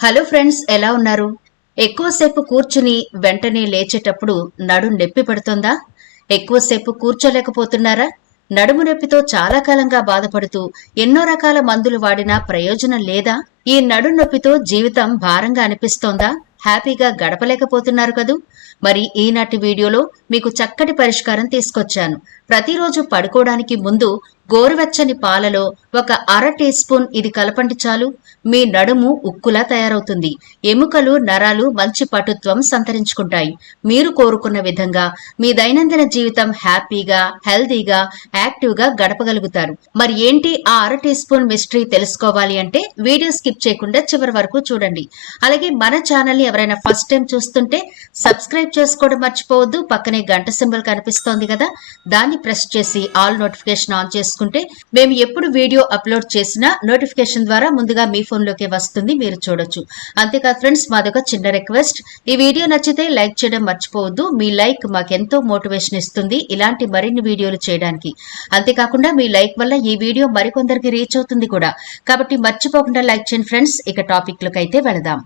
Hello friends ఎలా ఉన్నారు? ఎక్కువసేపు కూర్చుని వెంటనే లేచేటప్పుడు నడుం నొప్పి పడుతుందా? ఎక్కువసేపు కూర్చోలేకపోతున్నారా? నడుము నొప్పితో చాలా కాలంగా బాధపడుతూ ఎన్నో రకాల మందులు వాడినా ప్రయోజనం లేదా? ఈ నడు నొప్పితో జీవితం భారంగా అనిపిస్తోందా? హ్యాపీగా గడపలేకపోతున్నారు కదూ? మరి ఈనాటి వీడియోలో మీకు చక్కటి పరిష్కారం తీసుకొచ్చాను. ప్రతిరోజు పడుకోవడానికి ముందు గోరువెచ్చని పాలలో ఒక అర టీ స్పూన్ ఇది కలపండి చాలు. మీ నడుము ఉక్కులా తయారవుతుంది. ఎముకలు నరాలు మంచి పటుత్వం సంతరించుకుంటాయి. మీరు కోరుకున్న విధంగా మీ దైనందిన జీవితం హ్యాపీగా హెల్దీగా యాక్టివ్గా గడపగలుగుతారు. మరి ఏంటి ఆ అర టీ స్పూన్ మిస్టరీ తెలుసుకోవాలి అంటే వీడియో స్కిప్ చేయకుండా చివరి వరకు చూడండి. అలాగే మన ఛానల్ని ఎవరైనా ఫస్ట్ టైం చూస్తుంటే సబ్స్క్రైబ్ చేసుకోవడం మర్చిపోవద్దు. పక్కనే గంట సింబల్ కనిపిస్తోంది కదా దాన్ని ప్రెస్ చేసి ఆల్ నోటిఫికేషన్ ఆన్ చేసుకుంటే మేము ఎప్పుడు వీడియో అప్లోడ్ చేసినా నోటిఫికేషన్ ద్వారా ముందుగా మీ ఫోన్లోకి వస్తుంది మీరు చూడొచ్చు. అంతేకాదు ఫ్రెండ్స్ మాదొక చిన్న రిక్వెస్ట్. ఈ వీడియో నచ్చితే లైక్ చేయడం మర్చిపోవద్దు. మీ లైక్ మాకెంతో మోటివేషన్ ఇస్తుంది ఇలాంటి మరిన్ని వీడియోలు చేయడానికి. అంతేకాకుండా మీ లైక్ వల్ల ఈ వీడియో మరికొందరికి రీచ్ అవుతుంది కూడా. కాబట్టి మర్చిపోకుండా లైక్ చేయండి ఫ్రెండ్స్. ఇక టాపిక్లోకి అయితే వెళదాం.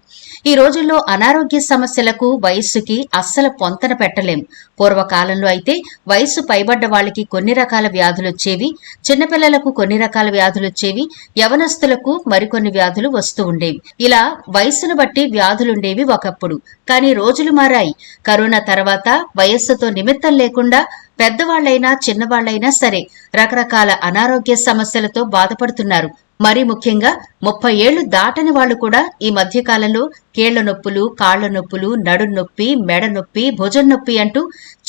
ఈ రోజుల్లో అనారోగ్య సమస్యలకు వయస్సుకి అస్సలు పొంతన పెట్టలేం. పూర్వకాలంలో అయితే వయస్సు పైబడ్డ వాళ్ళకి కొన్ని రకాల వ్యాధులు వచ్చేవి. చిన్నపిల్లలకు కొన్ని రకాల వ్యాధులు వచ్చేవి. యవనస్తులకు మరికొన్ని వ్యాధులు వస్తూ ఉండేవి. ఇలా వయస్సును బట్టి వ్యాధులుండేవి ఒకప్పుడు. కానీ రోజులు మారాయి. కరోనా తర్వాత వయస్సుతో నిమిత్తం లేకుండా పెద్దవాళ్ళైనా చిన్నవాళ్ళైనా సరే రకరకాల అనారోగ్య సమస్యలతో బాధపడుతున్నారు. మరీ ముఖ్యంగా ముప్పై ఏళ్ళు దాటని వాళ్ళు కూడా ఈ మధ్య కాలంలో కీళ్ళ నొప్పులు కాళ్ళ నొప్పులు నడు నొప్పి మెడ నొప్పి భుజం నొప్పి అంటూ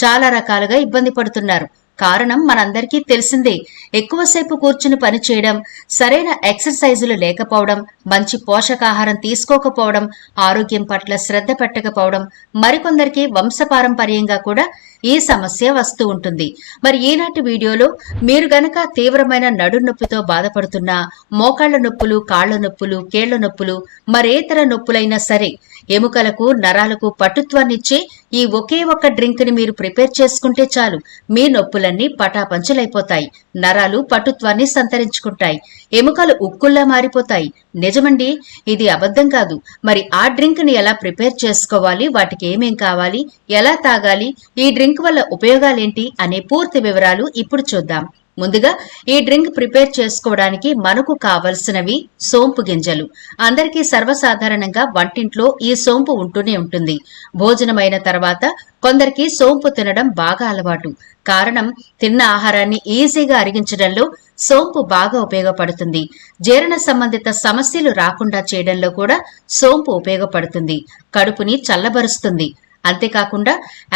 చాలా రకాలుగా ఇబ్బంది పడుతున్నారు. కారణం మనందరికీ తెలిసిందే. ఎక్కువసేపు కూర్చుని పని చేయడం సరైన ఎక్సర్సైజులు లేకపోవడం మంచి పోషకాహారం తీసుకోకపోవడం ఆరోగ్యం పట్ల శ్రద్ధ పెట్టకపోవడం మరికొందరికి వంశపారంపర్యంగా కూడా ఈ సమస్య వస్తూ ఉంటుంది. మరి ఈనాటి వీడియోలో మీరు గనక తీవ్రమైన నడు నొప్పితో బాధపడుతున్నా మోకాళ్ళ నొప్పులు కాళ్ళ నొప్పులు కేళ్ళ నొప్పులు మరేతర నొప్పులైనా సరే ఎముకలకు నరాలకు పటుత్వాన్నిచ్చే ఈ ఒకే ఒక్క డ్రింక్ని మీరు ప్రిపేర్ చేసుకుంటే చాలు. మీ నొప్పులన్నీ పటాపంచలైపోతాయి. నరాలు పటుత్వాన్ని సంతరించుకుంటాయి. ఎముకలు ఉక్కుల్లా మారిపోతాయి. నిజమండి ఇది అబద్ధం కాదు. మరి ఆ డ్రింక్ని ఎలా ప్రిపేర్ చేసుకోవాలి? వాటికి ఏమేం కావాలి? ఎలా తాగాలి? ఈ డ్రింక్ వల్ల ఉపయోగాలేంటి? అనే పూర్తి వివరాలు ఇప్పుడు చూద్దాం. ముందుగా ఈ డ్రింక్ ప్రిపేర్ చేసుకోవడానికి మనకు కావలసినవి సోంపు గింజలు. అందరికీ సర్వసాధారణంగా వంటింట్లో ఈ సోంపు ఉంటూనే ఉంటుంది. భోజనమైన తర్వాత కొందరికి సోంపు తినడం బాగా అలవాటు. కారణం తిన్న ఆహారాన్ని ఈజీగా అరిగించడంలో సోంపు బాగా ఉపయోగపడుతుంది. జీర్ణ సంబంధిత సమస్యలు రాకుండా చేయడంలో కూడా సోంపు ఉపయోగపడుతుంది. కడుపుని చల్లబరుస్తుంది. అంతేకాకుండా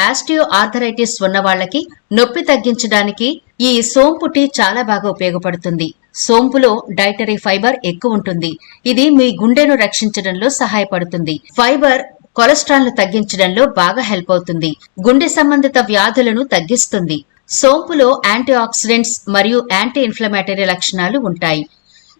ఆస్టియో ఆర్థరైటిస్ ఉన్న వాళ్ళకి నొప్పి తగ్గించడానికి ఈ సోంపు టీ చాలా బాగా ఉపయోగపడుతుంది. సోంపులో డైటరీ ఫైబర్ ఎక్కువ ఉంటుంది. ఇది మీ గుండెను రక్షించడంలో సహాయపడుతుంది. ఫైబర్ కొలెస్ట్రాల్ను తగ్గించడంలో బాగా హెల్ప్ అవుతుంది. గుండె సంబంధిత వ్యాధులను తగ్గిస్తుంది. సోంపులో యాంటీ ఆక్సిడెంట్స్ మరియు యాంటీ ఇన్ఫ్లమేటరీ లక్షణాలు ఉంటాయి.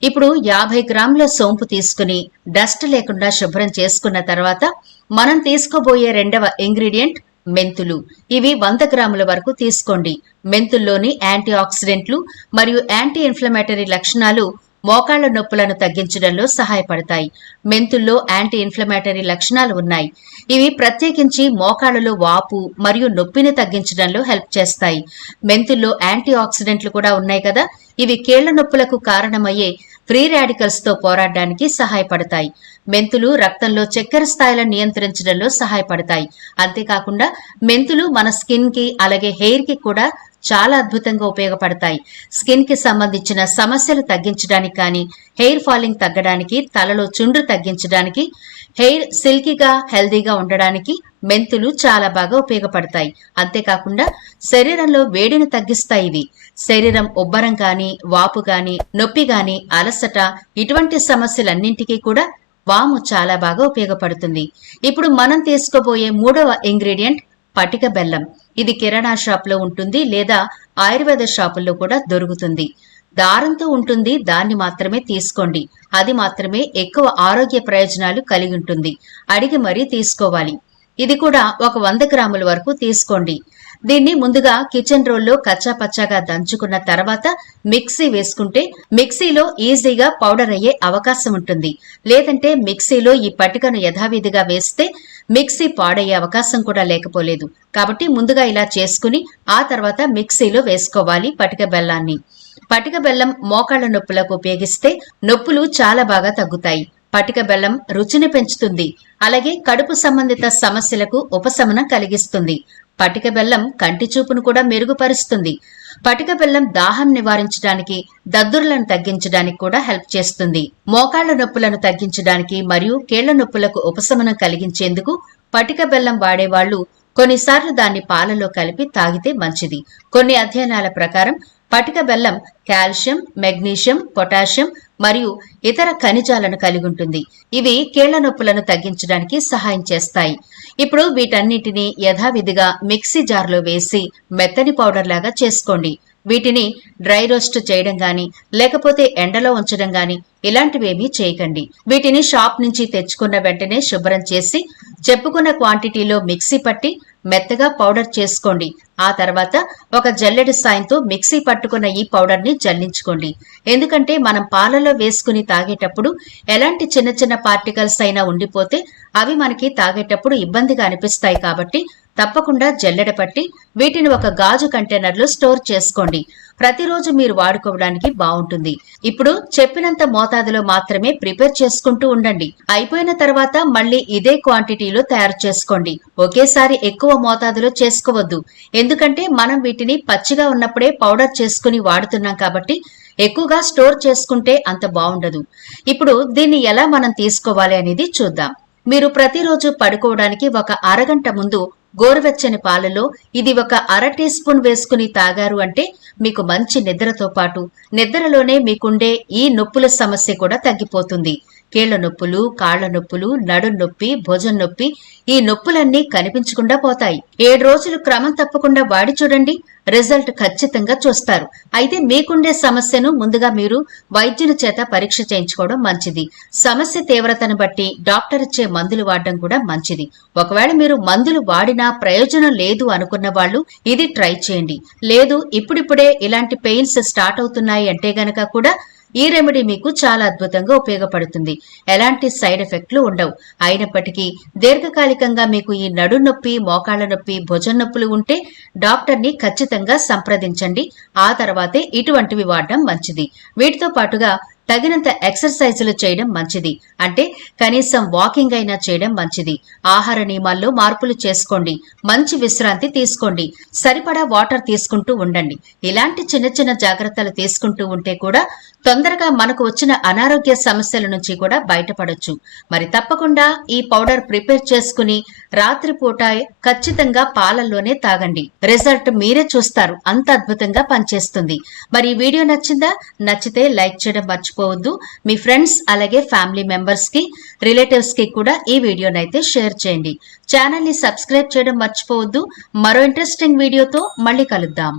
ఇప్పుడు యాభై గ్రాముల సోంపు తీసుకుని డస్ట్ లేకుండా శుభ్రం చేసుకున్న తర్వాత మనం తీసుకోబోయే రెండవ ఇంగ్రీడియంట్ మెంతులు. ఇవి వంద గ్రాముల వరకు తీసుకోండి. మెంతుల్లోని యాంటీ ఆక్సిడెంట్లు మరియు యాంటీ ఇన్ఫ్లమేటరీ లక్షణాలు మోకాళ్ళ నొప్పులను తగ్గించడంలో సహాయపడతాయి. మెంతుల్లో యాంటీ ఇన్ఫ్లమేటరీ లక్షణాలు ఉన్నాయి. ఇవి ప్రత్యేకించి మోకాళ్ళలో వాపు మరియు నొప్పిని తగ్గించడంలో హెల్ప్ చేస్తాయి. మెంతుల్లో యాంటీ ఆక్సిడెంట్లు కూడా ఉన్నాయి కదా? ఇవి కీళ్ళ నొప్పులకు కారణమయ్యే ఫ్రీ రాడికల్స్తో పోరాడడానికి సహాయపడతాయి. మెంతులు రక్తంలో చక్కెర స్థాయిలను నియంత్రించడంలో సహాయపడతాయి. అంతేకాకుండా మెంతులు మన స్కిన్కి అలాగే హెయిర్కి కూడా చాలా అద్భుతంగా ఉపయోగపడతాయి. స్కిన్కి సంబంధించిన సమస్యలు తగ్గించడానికి కానీ హెయిర్ ఫాలింగ్ తగ్గడానికి తలలో చుండ్రు తగ్గించడానికి హెయిర్ సిల్కీగా హెల్దీగా ఉండడానికి మెంతులు చాలా బాగా ఉపయోగపడతాయి. అంతేకాకుండా శరీరంలో వేడిని తగ్గిస్తాయి ఇవి. శరీరం ఉబ్బరం కానీ వాపు కానీ నొప్పి కానీ అలసట ఇటువంటి సమస్యలన్నింటికీ కూడా వాము చాలా బాగా ఉపయోగపడుతుంది. ఇప్పుడు మనం తీసుకోబోయే మూడవ ఇంగ్రీడియంట్ పటిక బెల్లం. ఇది కిరాణా షాప్లో ఉంటుంది లేదా ఆయుర్వేద షాపుల్లో కూడా దొరుకుతుంది. దారంతో ఉంటుంది దాన్ని మాత్రమే తీసుకోండి. అది మాత్రమే ఎక్కువ ఆరోగ్య ప్రయోజనాలు కలిగి ఉంటుంది. అడిగి మరీ తీసుకోవాలి. ఇది కూడా ఒక వంద గ్రాముల వరకు తీసుకోండి. దీన్ని ముందుగా కిచెన్ రోల్లో కచ్చా పచ్చాగా దంచుకున్న తర్వాత మిక్సీ వేసుకుంటే మిక్సీలో ఈజీగా పౌడర్ అయ్యే అవకాశం ఉంటుంది. లేదంటే మిక్సీలో ఈ పటికను యథావిధిగా వేస్తే మిక్సీ పాడయ్యే అవకాశం కూడా లేకపోలేదు. కాబట్టి ముందుగా ఇలా చేసుకుని ఆ తర్వాత మిక్సీలో వేసుకోవాలి పటిక బెల్లాన్ని. పటిక బెల్లం మోకాళ్ళ నొప్పులకు ఉపయోగిస్తే నొప్పులు చాలా బాగా తగ్గుతాయి. పటిక బెల్లం రుచిని పెంచుతుంది. అలాగే కడుపు సంబంధిత సమస్యలకు ఉపశమనం కలిగిస్తుంది. పటిక బెల్లం కంటి చూపును కూడా మెరుగుపరుస్తుంది. పటిక బెల్లం దాహం నివారించడానికి దద్దుర్లను తగ్గించడానికి కూడా హెల్ప్ చేస్తుంది. మోకాళ్ళ నొప్పులను తగ్గించడానికి మరియు కీళ్ళ నొప్పులకు ఉపశమనం కలిగించేందుకు పటిక బెల్లం వాడేవాళ్ళు కొన్నిసార్లు దాన్ని పాలలో కలిపి తాగితే మంచిది. కొన్ని అధ్యయనాల ప్రకారం పటిక బెల్లం కాల్షియం మెగ్నీషియం పొటాషియం మరియు ఇతర ఖనిజాలను కలిగి ఉంటుంది. ఇవి కీళ్ళ నొప్పులను తగ్గించడానికి సహాయం చేస్తాయి. ఇప్పుడు వీటన్నిటిని యథావిధిగా మిక్సీ జార్లో వేసి మెత్తని పౌడర్ లాగా చేసుకోండి. వీటిని డ్రై రోస్ట్ చేయడం గాని లేకపోతే ఎండలో ఉంచడం గాని ఇలాంటివేమీ చేయకండి. వీటిని షాప్ నుంచి తెచ్చుకున్న వెంటనే శుభ్రం చేసి చెప్పుకున్న క్వాంటిటీలో మిక్సీ పట్టి మెత్తగా పౌడర్ చేసుకోండి. ఆ తర్వాత ఒక జల్లెడి సాయంతో మిక్సీ పట్టుకున్న ఈ పౌడర్ని జల్లించుకోండి. ఎందుకంటే మనం పాలలో వేసుకుని తాగేటప్పుడు ఎలాంటి చిన్న చిన్న పార్టికల్స్ అయినా ఉండిపోతే అవి మనకి తాగేటప్పుడు ఇబ్బందిగా అనిపిస్తాయి కాబట్టి తప్పకుండా జల్లెడ పట్టి వీటిని ఒక గాజు కంటైనర్లో స్టోర్ చేసుకోండి. ప్రతిరోజు మీరు వాడుకోవడానికి బాగుంటుంది. ఇప్పుడు చెప్పినంత మోతాదులో మాత్రమే ప్రిపేర్ చేసుకుంటూ ఉండండి. అయిపోయిన తర్వాత మళ్ళీ ఇదే క్వాంటిటీలో తయారు చేసుకోండి. ఒకేసారి ఎక్కువ మోతాదులో చేసుకోవద్దు. ఎందుకంటే మనం వీటిని పచ్చిగా ఉన్నప్పుడే పౌడర్ చేసుకుని వాడుతున్నాం కాబట్టి ఎక్కువగా స్టోర్ చేసుకుంటే అంత బాగుండదు. ఇప్పుడు దీన్ని ఎలా మనం తీసుకోవాలి అనేది చూద్దాం. మీరు ప్రతిరోజు పడుకోవడానికి ఒక అరగంట ముందు గోరువెచ్చని పాలలో ఇది ఒక అర టీ స్పూన్ వేసుకుని తాగారు అంటే మీకు మంచి నిద్రతో పాటు నిద్రలోనే మీకుండే ఈ నొప్పుల సమస్య కూడా తగ్గిపోతుంది. కీళ్ళ నొప్పులు కాళ్ళ నొప్పులు నడు నొప్పి భుజం నొప్పి ఈ నొప్పులన్నీ కనిపించకుండా పోతాయి. ఏడు రోజులు క్రమం తప్పకుండా వాడి చూడండి. రిజల్ట్ ఖచ్చితంగా చూస్తారు. అయితే మీకుండే సమస్యను ముందుగా మీరు వైద్యుని చేత పరీక్ష చేయించుకోవడం మంచిది. సమస్య తీవ్రతను బట్టి డాక్టర్ ఇచ్చే మందులు వాడడం కూడా మంచిది. ఒకవేళ మీరు మందులు వాడినా ప్రయోజనం లేదు అనుకున్న వాళ్ళు ఇది ట్రై చేయండి. లేదు ఇప్పుడిప్పుడే ఇలాంటి పెయిన్స్ స్టార్ట్ అవుతున్నాయి అంటే గనక కూడా ఈ రెమెడీ మీకు చాలా అద్భుతంగా ఉపయోగపడుతుంది. ఎలాంటి సైడ్ ఎఫెక్ట్లు ఉండవు. అయినప్పటికీ దీర్ఘకాలికంగా మీకు ఈ నడు నొప్పి మోకాళ్ళ నొప్పి భుజం నొప్పులు ఉంటే డాక్టర్ని ఖచ్చితంగా సంప్రదించండి. ఆ తర్వాతే ఇటువంటివి వాడడం మంచిది. వీటితో పాటుగా తగినంత ఎక్సర్సైజులు చేయడం మంచిది. అంటే కనీసం వాకింగ్ అయినా చేయడం మంచిది. ఆహార నియమాల్లో మార్పులు చేసుకోండి. మంచి విశ్రాంతి తీసుకోండి. సరిపడా వాటర్ తీసుకుంటూ ఉండండి. ఇలాంటి చిన్న చిన్న జాగ్రత్తలు తీసుకుంటూ ఉంటే కూడా తొందరగా మనకు వచ్చిన అనారోగ్య సమస్యల నుంచి కూడా బయటపడొచ్చు. మరి తప్పకుండా ఈ పౌడర్ ప్రిపేర్ చేసుకుని రాత్రిపూట ఖచ్చితంగా పాలల్లోనే తాగండి. రిజల్ట్ మీరే చూస్తారు. అంత అద్భుతంగా పనిచేస్తుంది. మరి ఈ వీడియో నచ్చిందా? నచ్చితే లైక్ చేయడం మర్చిపోవద్దు. మీ ఫ్రెండ్స్ అలాగే ఫ్యామిలీ మెంబర్స్కి రిలేటివ్స్కి కూడా ఈ వీడియోనైతే షేర్ చేయండి. ఛానల్ని సబ్స్క్రైబ్ చేయడం మర్చిపోవద్దు. మరో ఇంట్రెస్టింగ్ వీడియోతో మళ్ళీ కలుద్దాం.